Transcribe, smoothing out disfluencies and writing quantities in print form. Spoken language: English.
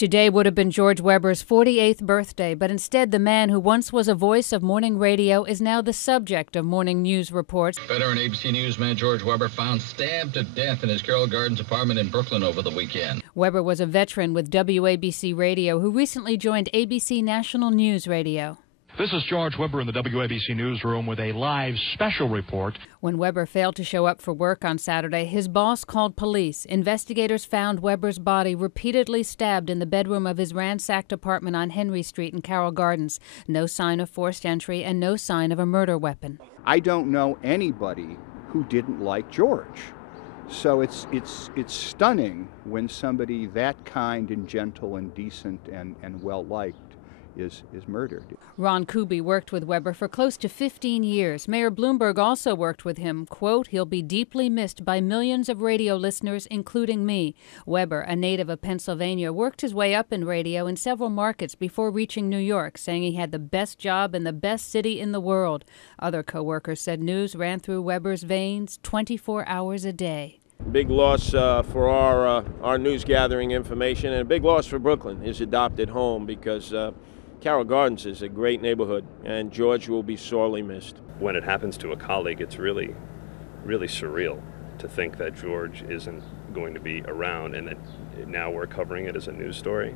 Today would have been George Weber's 48th birthday, but instead the man who once was a voice of morning radio is now the subject of morning news reports. Veteran ABC newsman George Weber found stabbed to death in his Carroll Gardens apartment in Brooklyn over the weekend. Weber was a veteran with WABC Radio who recently joined ABC National News Radio. This is George Weber in the WABC newsroom with a live special report. When Weber failed to show up for work on Saturday, his boss called police. Investigators found Weber's body repeatedly stabbed in the bedroom of his ransacked apartment on Henry Street in Carroll Gardens. No sign of forced entry and no sign of a murder weapon. I don't know anybody who didn't like George. So it's stunning when somebody that kind and gentle and decent and well-liked is murdered. Ron Kuby worked with Weber for close to 15 years. Mayor Bloomberg also worked with him. Quote, "He'll be deeply missed by millions of radio listeners, including me." Weber, a native of Pennsylvania, worked his way up in radio in several markets before reaching New York, saying he had the best job in the best city in the world. Other co-workers said news ran through Weber's veins 24 hours a day. Big loss for our news gathering information, and a big loss for Brooklyn, his adopted home, because Carroll Gardens is a great neighborhood, and George will be sorely missed. When it happens to a colleague, it's really, really surreal to think that George isn't going to be around and that now we're covering it as a news story.